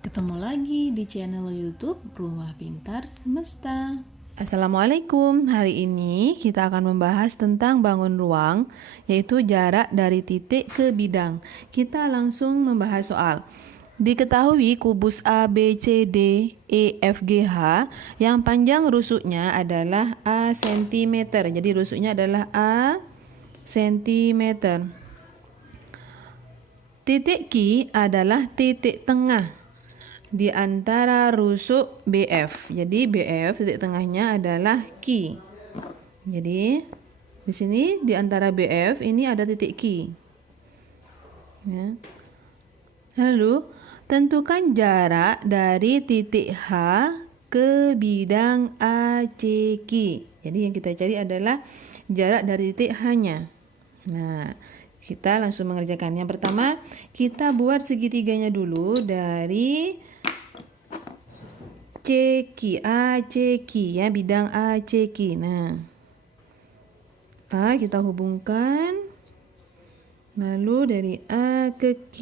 Ketemu lagi di channel YouTube Rumah Pintar Semesta. Assalamualaikum, hari ini kita akan membahas tentang bangun ruang, yaitu jarak dari titik ke bidang. Kita langsung membahas soal. Diketahui kubus A, B, C, D, E, F, G, H yang panjang rusuknya adalah A cm. Jadi rusuknya adalah A cm. Titik Q adalah titik tengah di antara rusuk BF. Jadi BF titik tengahnya adalah Q. Jadi di sini di antara BF ini ada titik Q. Ya. Lalu tentukan jarak dari titik H ke bidang ACQ. Jadi yang kita cari adalah jarak dari titik H-nya. Nah, kita langsung mengerjakan. Yang pertama, kita buat segitiganya dulu dari CQ, ACQ ya, bidang ACQ. Nah, A kita hubungkan, lalu dari A ke Q,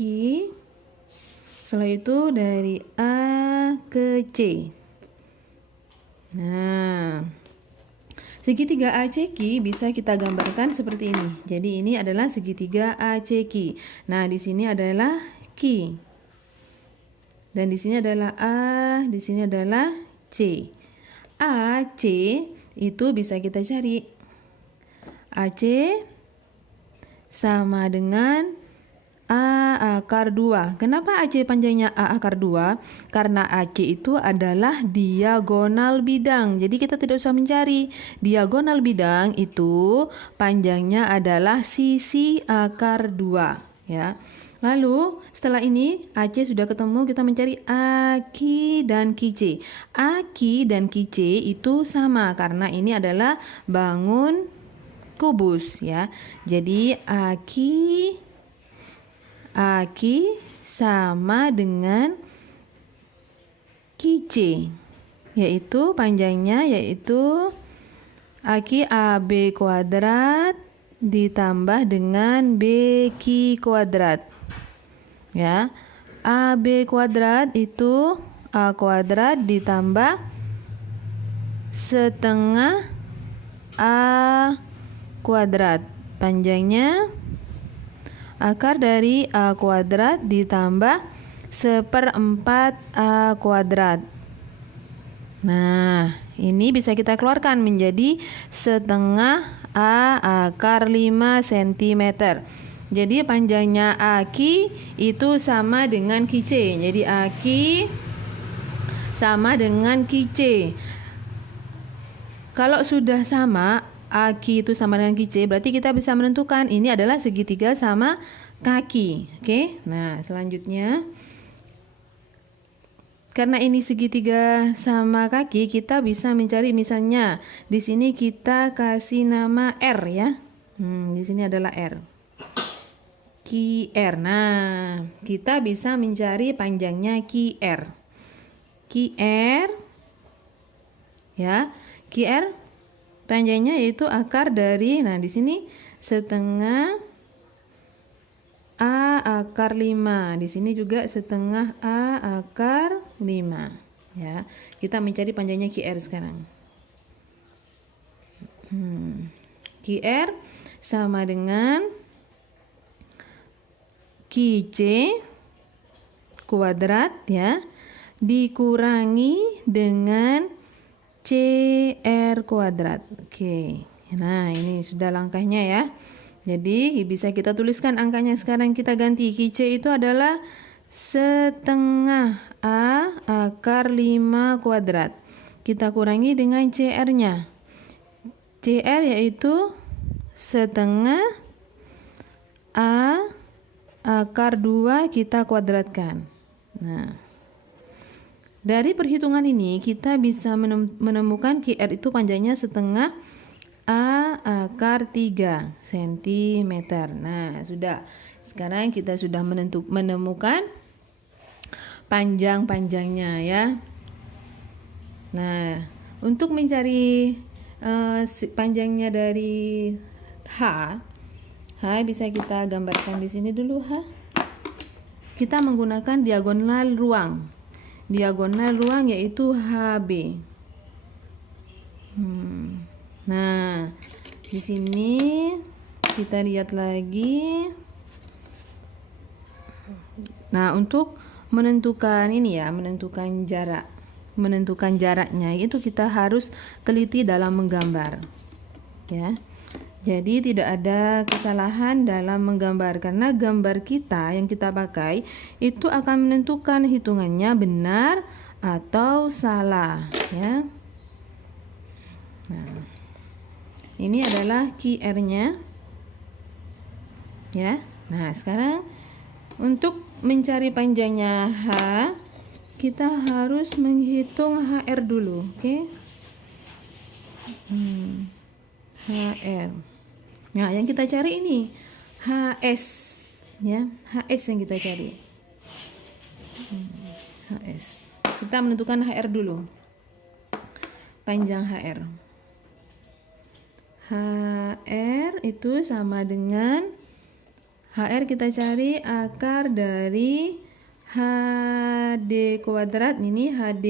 setelah itu dari A ke C. Nah, segitiga ACQ bisa kita gambarkan seperti ini. Jadi ini adalah segitiga ACQ. Nah, di sini adalah Q. Dan di sini adalah A, di sini adalah C. AC itu bisa kita cari. AC sama dengan A akar 2. Kenapa AC panjangnya A akar 2? Karena AC itu adalah diagonal bidang. Jadi kita tidak usah mencari. Diagonal bidang itu panjangnya adalah sisi akar 2. Ya. Lalu setelah ini AC sudah ketemu, kita mencari AQ dan QC. AQ dan QC itu sama karena ini adalah bangun kubus ya. Jadi AQ sama dengan QC, yaitu panjangnya yaitu AQ AB kuadrat ditambah dengan BQ kuadrat. Ya, AB kuadrat itu A kuadrat ditambah setengah A kuadrat. Panjangnya akar dari A kuadrat ditambah 1/4 A kuadrat. Nah, ini bisa kita keluarkan menjadi setengah A akar 5 cm. Jadi panjangnya AQ itu sama dengan QC. Jadi AQ sama dengan QC. Kalau sudah sama, AQ itu sama dengan QC, berarti kita bisa menentukan ini adalah segitiga sama kaki. Oke. Nah, selanjutnya karena ini segitiga sama kaki, kita bisa mencari misalnya di sini kita kasih nama R ya. Di sini adalah R. QR. Nah, kita bisa mencari panjangnya QR. QR ya. QR panjangnya yaitu akar dari, nah di sini setengah A akar 5. Di sini juga setengah A akar 5. Ya. Kita mencari panjangnya QR sekarang. QR sama dengan QC kuadrat ya, dikurangi dengan CR kuadrat. Oke. Nah, ini sudah langkahnya ya. Jadi bisa kita tuliskan angkanya sekarang, kita ganti. QC itu adalah setengah A akar 5 kuadrat. Kita kurangi dengan CR-nya. CR yaitu setengah A akar 2 kita kuadratkan. Nah, dari perhitungan ini kita bisa menemukan QR itu panjangnya setengah A akar 3 cm. Nah, sudah. Sekarang kita sudah menemukan panjang-panjangnya ya. Nah, untuk mencari panjangnya dari H bisa kita gambarkan di sini dulu H. Kita menggunakan diagonal ruang. diagonal ruang yaitu HB. Nah, di sini kita lihat lagi. Nah, untuk menentukan ini ya, menentukan jaraknya itu kita harus teliti dalam menggambar. Ya. Jadi tidak ada kesalahan dalam menggambar karena gambar kita yang kita pakai itu akan menentukan hitungannya benar atau salah, ya. Nah, ini adalah QR-nya. Ya. Nah, sekarang untuk mencari panjangnya H, kita harus menghitung HR dulu, oke? HR. Nah, yang kita cari ini HS, ya, HS yang kita cari. HS. Kita menentukan HR dulu. Panjang HR. HR itu sama dengan HR kita cari akar dari HD kuadrat, ini HD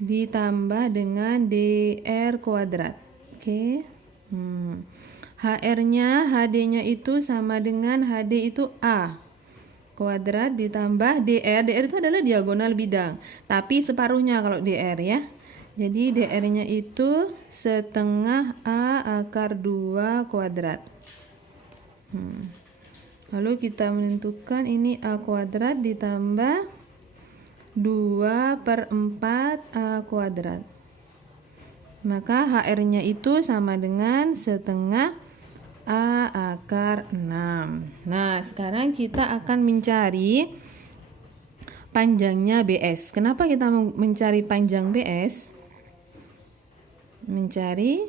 ditambah dengan DR kuadrat. Oke. HR-nya, HD-nya itu sama dengan HD itu A kuadrat ditambah DR. DR itu adalah diagonal bidang, tapi separuhnya kalau DR ya. Jadi DR-nya itu setengah A akar 2 kuadrat. Lalu kita menentukan ini A kuadrat ditambah 2/4 A kuadrat. Maka HR-nya itu sama dengan setengah A akar 6. Nah, sekarang kita akan mencari panjangnya BS. Kenapa kita mencari panjang BS? Mencari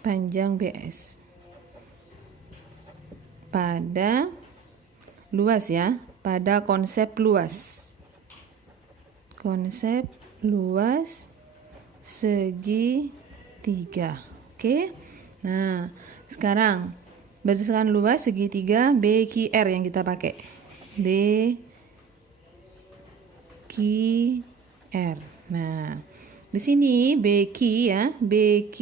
panjang BS pada luas ya, pada konsep luas. Konsep luas segitiga. Oke. Nah, sekarang berdasarkan luas segitiga BQR yang kita pakai. BQR. Nah, di sini BQ ya, BQ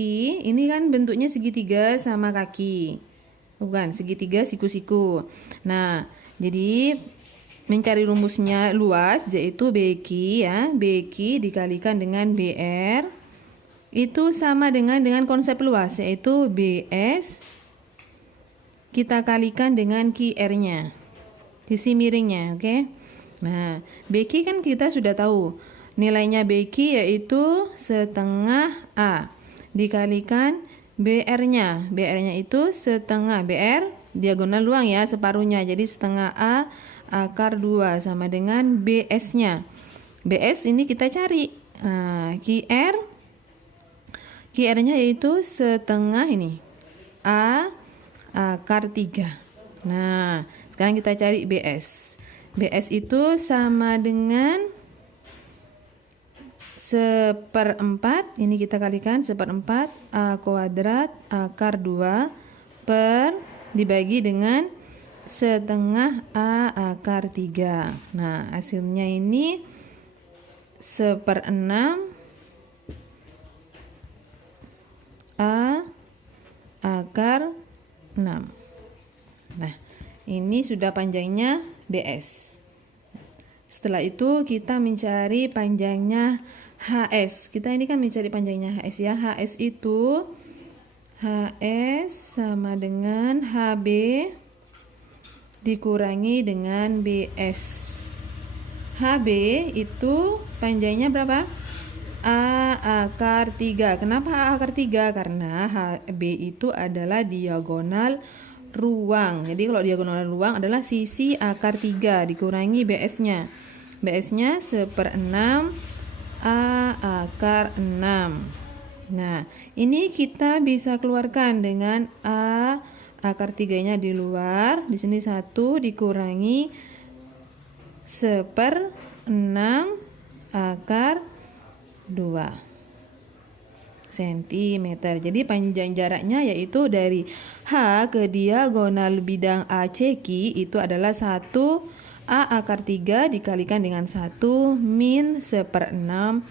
ini kan bentuknya segitiga sama kaki. Bukan, segitiga siku-siku. Nah, jadi mencari rumusnya luas yaitu BQ ya, BQ dikalikan dengan BR itu sama dengan konsep luas yaitu BS kita kalikan dengan QR-nya, sisi miringnya, oke? Nah, BQ kan kita sudah tahu. Nilainya BQ yaitu setengah A dikalikan BR-nya. BR-nya itu setengah BR diagonal luang ya, separuhnya. Jadi setengah A akar 2 sama dengan BS-nya. BS ini kita cari. Nah, QR-nya yaitu setengah ini A akar 3. Nah, sekarang kita cari BS. BS itu sama dengan 1/4, ini kita kalikan 1/4 A kuadrat akar 2 per dibagi dengan setengah A akar 3. Nah, hasilnya ini 1/6 A akar 6. Nah, ini sudah panjangnya BS. Setelah itu kita mencari panjangnya HS. Kita ini kan mencari panjangnya HS ya. HS itu HS sama dengan HB dikurangi dengan BS. HB itu panjangnya berapa? A akar 3. Kenapa A akar 3? Karena HB itu adalah diagonal ruang. Jadi kalau diagonal ruang adalah sisi akar 3 dikurangi BS-nya. BS-nya 1/6 A akar 6. Nah, ini kita bisa keluarkan dengan A akar 3-nya di luar. Di sini 1 dikurangi 1/6 akar 2 cm. Jadi panjang jaraknya yaitu dari H ke diagonal bidang ACQ itu adalah 1 A akar 3 dikalikan dengan 1 min 1/6